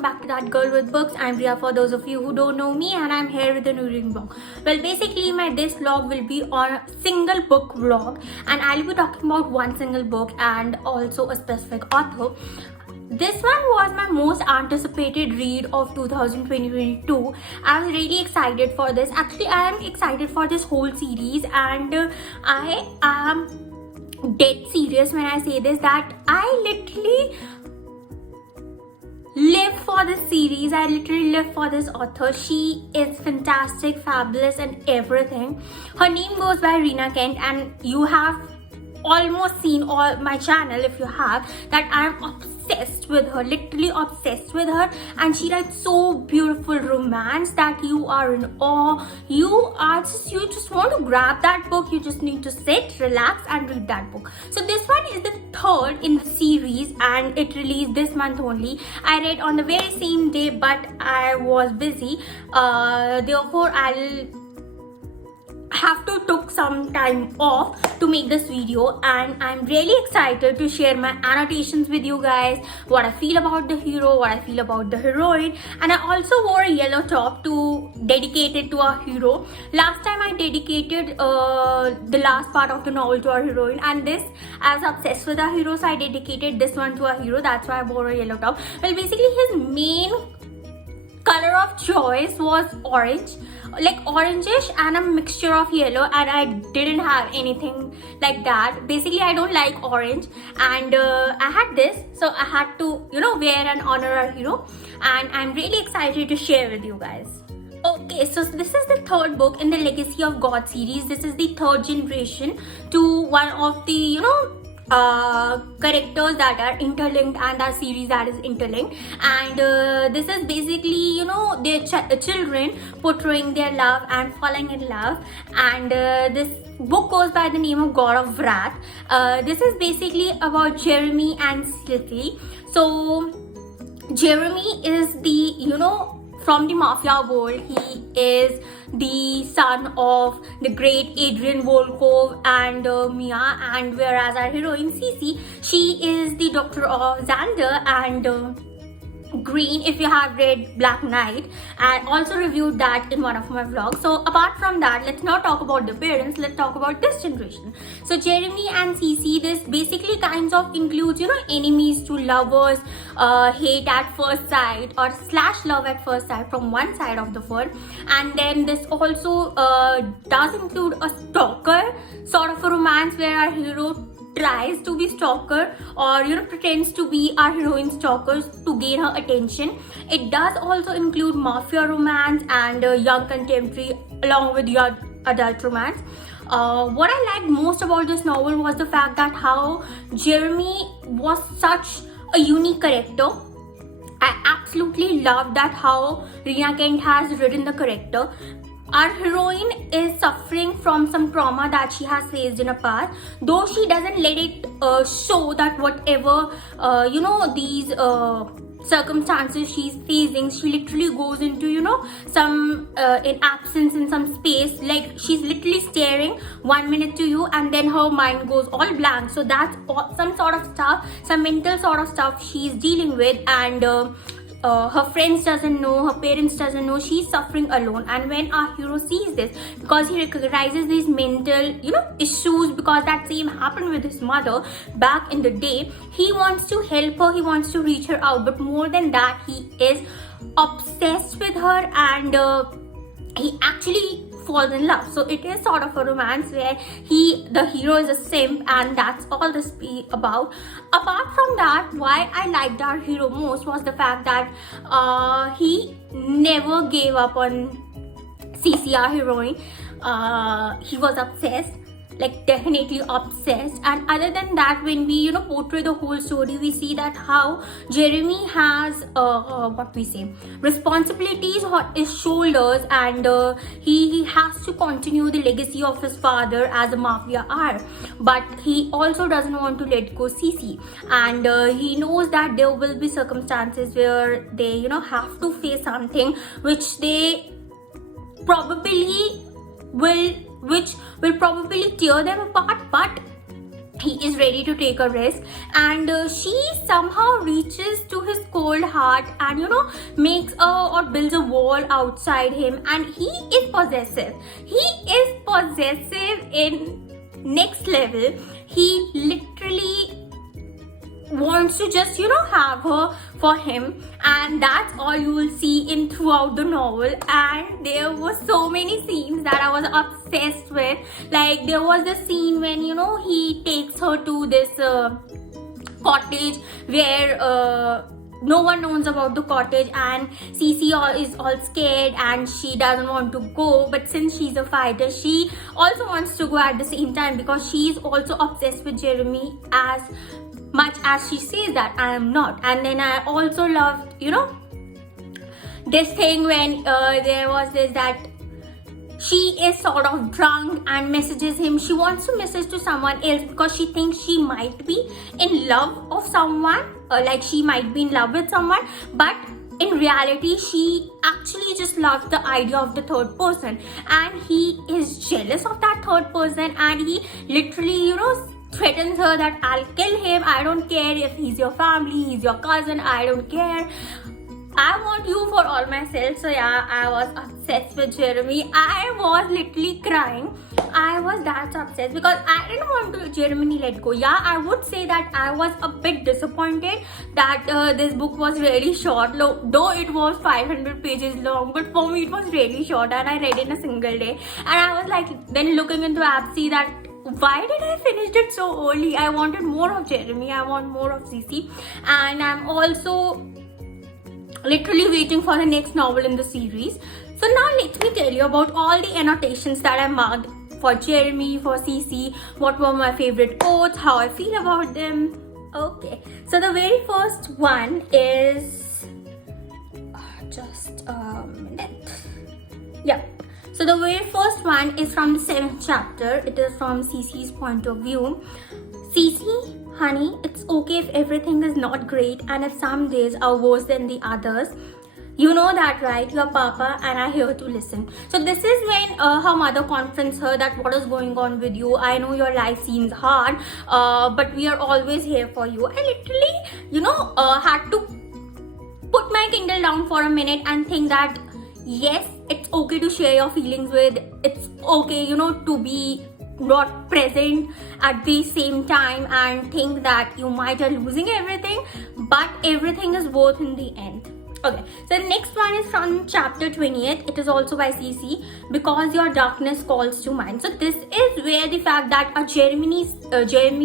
welcome back to That Girl with Books. I'm Ria for those of you who don't know me, and I'm here with a new reading vlog. Well, basically this vlog will be on a single book vlog, and I'll be talking about one single book and also a specific author. This one was my most anticipated read of 2022. I was really excited for this. Actually, I am excited for this whole series, and I am dead serious when I say this, that I literally live for this series. I literally live for this author. She is fantastic, fabulous, and everything. Her name goes by Rina Kent, and you have almost seen all my channel, if you have, that I'm obsessed with her, literally obsessed with her. And she writes so beautiful romance that you are in awe. You just want to grab that book. You just need to sit, relax, and read that book. So this one is the third in the series, and it released this month only. I read on the very same day, but I was busy, therefore I'll have to took some time off to make this video, and I'm really excited to share my annotations with you guys, what I feel about the hero, what I feel about the heroine. And I also wore a yellow top to dedicate it to our hero. Last time I dedicated the last part of the novel to our heroine, and this, I was obsessed with our hero, so I dedicated this one to our hero. That's why I wore a yellow top. Well, basically his main color of choice was orange, like orangish and a mixture of yellow, and I didn't have anything like that. Basically, I don't like orange, and I had this, so I had to wear and honor our hero, and I'm really excited to share with you guys. Okay, so this is the third book in the Legacy of God series. This is the third generation to one of the characters that are interlinked, and that series that is interlinked. And this is basically their children portraying their love and falling in love. And this book goes by the name of God of Wrath. This is basically about Jeremy and Sylvie. So Jeremy is the from the mafia world. He is the son of the great Adrian Volkov and Mia, and whereas our heroine Cece, she is the daughter of Xander and Green. If you have read Black Knight, I also reviewed that in one of my vlogs. So apart from that, let's not talk about the parents, let's talk about this generation. So Jeremy and Cece, this basically kinds of includes enemies to lovers, hate at first sight or slash love at first sight from one side of the world. And then this also does include a stalker sort of a romance where our hero tries to be stalker, or pretends to be our heroine's stalkers to gain her attention. It does also include mafia romance and young contemporary along with young adult romance. What I liked most about this novel was the fact that how Jeremy was such a unique character. I absolutely love that how Rina Kent has written the character. Our heroine is suffering from some trauma that she has faced in her past, though she doesn't let it show that whatever these circumstances she's facing. She literally goes into some in absence in some space, like she's literally staring 1 minute to you, and then her mind goes all blank. So that's some sort of stuff, some mental sort of stuff she's dealing with, and her friends doesn't know, her parents doesn't know, she's suffering alone. And when our hero sees this, because he recognizes these mental issues, because that same happened with his mother back in the day, he wants to help her, he wants to reach her out. But more than that, he is obsessed with her, and he actually falls in love. So it is sort of a romance where the hero is a simp, and that's all this be about. Apart from that, why I liked our hero most was the fact that he never gave up on Cece, our heroine. He was obsessed, like definitely obsessed. And other than that, when we portray the whole story, we see that how Jeremy has responsibilities on his shoulders, and he has to continue the legacy of his father as a mafia R, but he also doesn't want to let go Cece. And he knows that there will be circumstances where they have to face something which they probably will probably tear them apart, but he is ready to take a risk, and she somehow reaches to his cold heart and makes or builds a wall outside him, and he is possessive. He is possessive in next level. He literally wants to just have her for him, and that's all you will see in throughout the novel. And there were so many scenes that I was obsessed with. Like, there was the scene when he takes her to this cottage where no one knows about the cottage, and Cece is all scared and she doesn't want to go, but since she's a fighter, she also wants to go at the same time, because she's also obsessed with Jeremy as much as she says that I am not. And then I also loved this thing when there was this that she is sort of drunk and messages him. She wants to message to someone else because she thinks she might be in love of someone, like she might be in love with someone, but in reality she actually just loves the idea of the third person, and he is jealous of that third person, and he literally threatens her that I'll kill him. I don't care if he's your family, he's your cousin, I don't care. I want you for all myself. So yeah, I was obsessed with Jeremy. I was literally crying. I was that obsessed because I didn't want to Jeremy let go. Yeah, I would say that I was a bit disappointed that this book was really short, though it was 500 pages long, but for me it was really short and I read it in a single day. And I was like, then looking into Apsy, that why did I finish it so early? I wanted more of Jeremy, I want more of Cece, and I'm also literally waiting for the next novel in the series. So now let me tell you about all the annotations that I marked for Jeremy, for Cece, what were my favorite quotes, how I feel about them. Okay, so the very first one is just a minute. Yeah. So the very first one is from the 7th chapter. It is from Cece's point of view. Cece, honey, it's okay if everything is not great and if some days are worse than the others. You know that, right? Your papa and I here to listen. So this is when her mother confronts her that what is going on with you. I know your life seems hard, but we are always here for you. I literally, had to put my Kindle down for a minute and think that yes, it's okay to share your feelings with. It's okay, to be not present at the same time and think that you might are losing everything, but everything is worth in the end. Okay, so the next one is from chapter 20th. It is also by Cece. Because your darkness calls to mind. So this is where the fact that Jeremy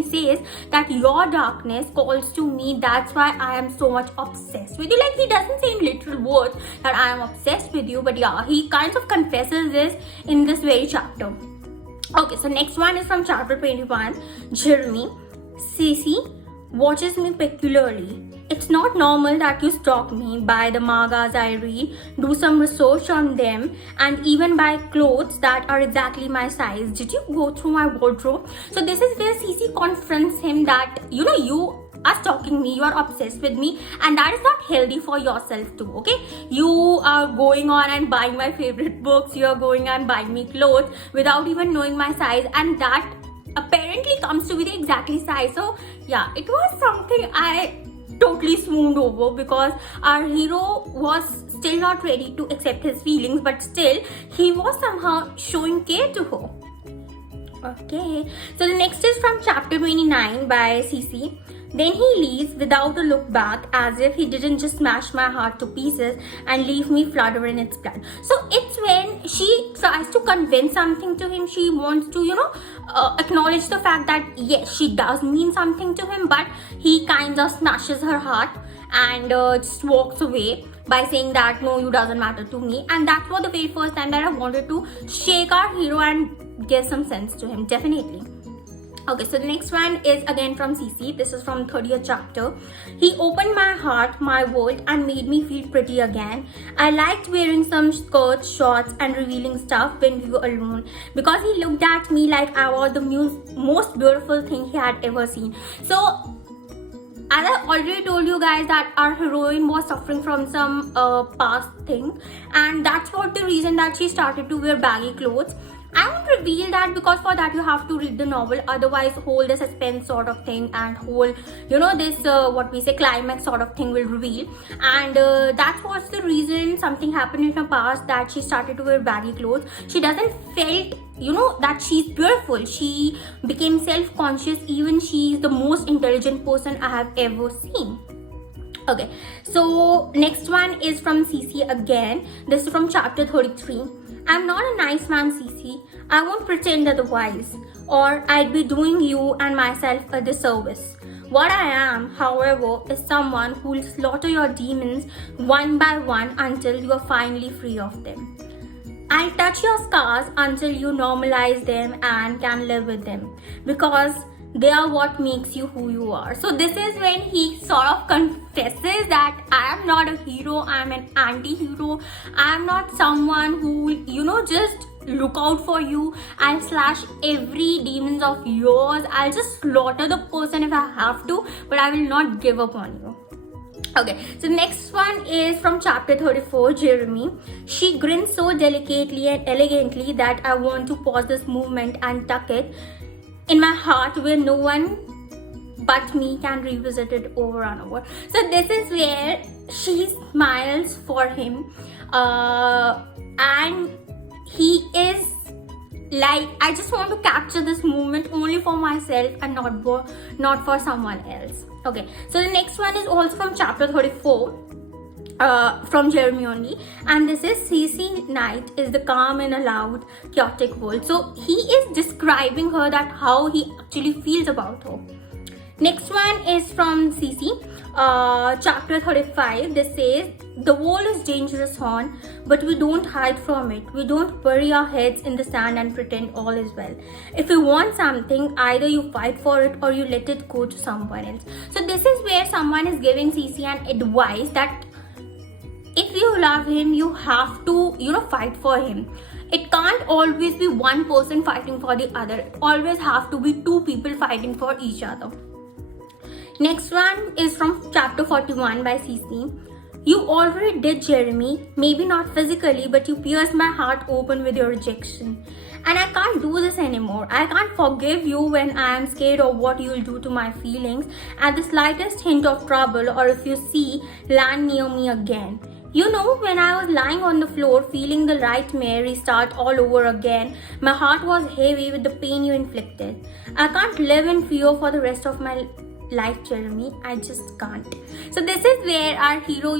says that your darkness calls to me. That's why I am so much obsessed with you. Like, he doesn't say in literal words that I am obsessed with you, but yeah, he kind of confesses this in this very chapter. Okay, so next one is from chapter 21. Jeremy, Cece watches me peculiarly. It's not normal that you stalk me by the mangas I read, do some research on them, and even buy clothes that are exactly my size. Did you go through my wardrobe? So this is where Cece confronts him that, you are stalking me, you are obsessed with me, and that is not healthy for yourself too, okay? You are going on and buying my favorite books, you are going and buying me clothes without even knowing my size, and that apparently comes to be the exactly size. So yeah, it was something I totally swooned over, because our hero was still not ready to accept his feelings, but still he was somehow showing care to her. Okay, so the next is from chapter 29 by Cece. Then he leaves without a look back, as if he didn't just smash my heart to pieces and leave me flutter in its blood. So it's when she tries to convince something to him. She wants to, acknowledge the fact that yes, she does mean something to him, but he kind of smashes her heart and just walks away by saying that no, you doesn't matter to me. And that was the very first time that I wanted to shake our hero and give some sense to him, definitely. Okay, so the next one is again from Cece. This is from 30th chapter. He opened my heart, my world, and made me feel pretty again. I liked wearing some skirts, shorts, and revealing stuff when we were alone, because he looked at me like I was the most beautiful thing he had ever seen. So as I already told you guys that our heroine was suffering from some past thing, and that's what the reason that she started to wear baggy clothes. I won't reveal that because for that you have to read the novel. Otherwise, whole the suspense sort of thing and whole, this what we say climax sort of thing will reveal. And that was the reason something happened in her past that she started to wear baggy clothes. She doesn't felt that she's beautiful. She became self-conscious. Even she's the most intelligent person I have ever seen. Okay, so next one is from CC again. This is from chapter 33. I'm not a nice man, CC. I won't pretend otherwise, or I'd be doing you and myself a disservice. What I am, however, is someone who'll slaughter your demons one by one until you are finally free of them. I'll touch your scars until you normalize them and can live with them, because they are what makes you who you are. So this is when he sort of confesses that I am not a hero, I am an anti-hero. I am not someone who just look out for you. I'll slash every demons of yours. I'll just slaughter the person if I have to, but I will not give up on you. Okay, so next one is from chapter 34, Jeremy. She grins so delicately and elegantly that I want to pause this movement and tuck it in my heart where no one but me can revisit it over and over. So this is where she smiles for him, and he is like, I just want to capture this moment only for myself and not for someone else. Okay, so the next one is also from chapter 34. From Jeremy only, and this is CC Knight is the calm in a loud, chaotic world. So he is describing her that how he actually feels about her. Next one is from CC, chapter 35. This says, the wall is dangerous, Horn, but we don't hide from it. We don't bury our heads in the sand and pretend all is well. If you want something, either you fight for it or you let it go to someone else. So this is where someone is giving CC an advice that if you love him, you have to, fight for him. It can't always be one person fighting for the other. It always have to be two people fighting for each other. Next one is from chapter 41 by CC. You already did, Jeremy. Maybe not physically, but you pierced my heart open with your rejection. And I can't do this anymore. I can't forgive you when I am scared of what you'll do to my feelings. At the slightest hint of trouble, or if you see, land near me again. When I was lying on the floor feeling the nightmare restart all over again, my heart was heavy with the pain you inflicted. I can't live in fear for the rest of my life, Jeremy. I just can't. So this is where our hero,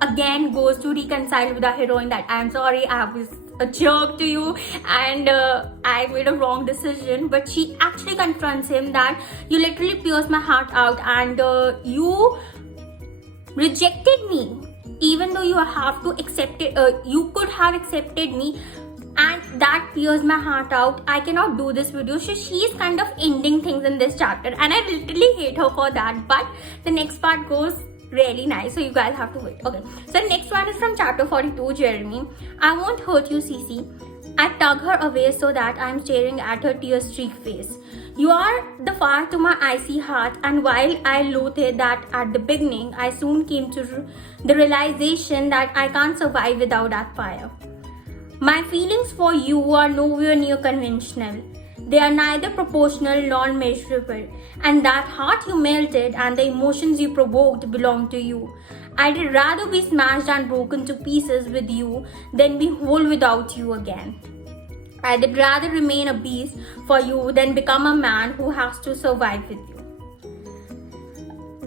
again goes to reconcile with our heroine that I'm sorry, I was a jerk to you and I made a wrong decision. But she actually confronts him that you literally pierced my heart out and you rejected me. Even though you have to accept it, you could have accepted me, and that pierced my heart out. I cannot do this with you. So she's kind of ending things in this chapter, and I literally hate her for that. But the next part goes really nice, so you guys have to wait. Okay, so next one is from chapter 42, Jeremy. I won't hurt you, Cece. I tug her away so that I'm staring at her tear-streaked face. You are the fire to my icy heart, and while I loathed that at the beginning, I soon came to the realization that I can't survive without that fire. My feelings for you are nowhere near conventional. They are neither proportional nor measurable, and that heart you melted and the emotions you provoked belong to you. I'd rather be smashed and broken to pieces with you than be whole without you again. I'd rather remain a beast for you than become a man who has to survive with you.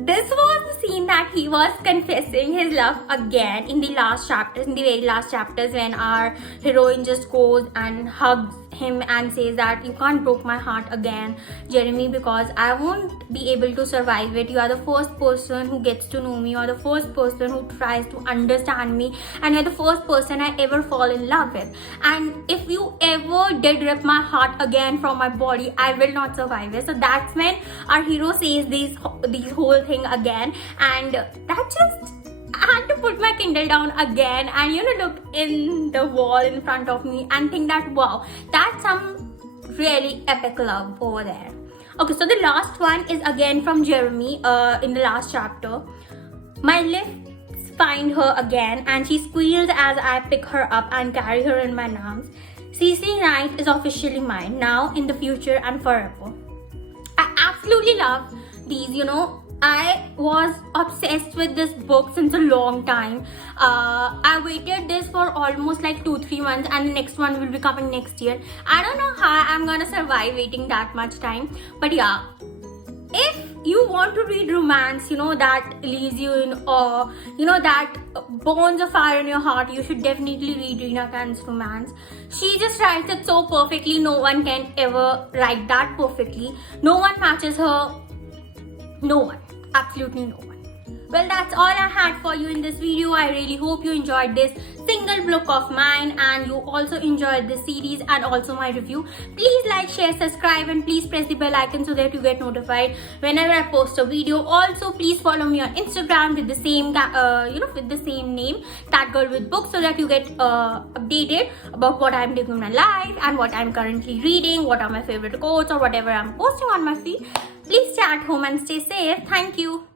This was the scene that he was confessing his love again in the very last chapters, when our heroine just goes and hugs him and says that you can't break my heart again, Jeremy, because I won't be able to survive it. You are the first person who gets to know me. You are the first person who tries to understand me, and you're the first person I ever fall in love with. And if you ever did rip my heart again from my body, I will not survive it. So that's when our hero says these whole thing again, and that just, I had to put my Kindle down again and look in the wall in front of me and think that wow, that's some really epic love over there. Okay, so the last one is again from Jeremy in the last chapter. My lips find her again and she squeals as I pick her up and carry her in my arms. CC Knight is officially mine now, in the future, and forever. I absolutely love these, I was obsessed with this book since a long time. I waited this for almost like 2-3 months, and the next one will be coming next year. I don't know how I'm gonna survive waiting that much time, but yeah. If you want to read romance, that leaves you in awe, that burns a fire in your heart, you should definitely read Rina Kent's romance. She just writes it so perfectly. No one can ever write that perfectly. No one matches her. No one. Absolutely no one. Well, that's all I had for you in this video. I really hope you enjoyed this single book of mine, and you also enjoyed this series and also my review. Please like, share, subscribe, and please press the bell icon so that you get notified whenever I post a video. Also, please follow me on Instagram with the same with the same name, That Girl with Books, so that you get updated about what I'm doing in my life and what I'm currently reading, what are my favorite quotes, or whatever I'm posting on my feed. Please stay at home and stay safe. Thank you.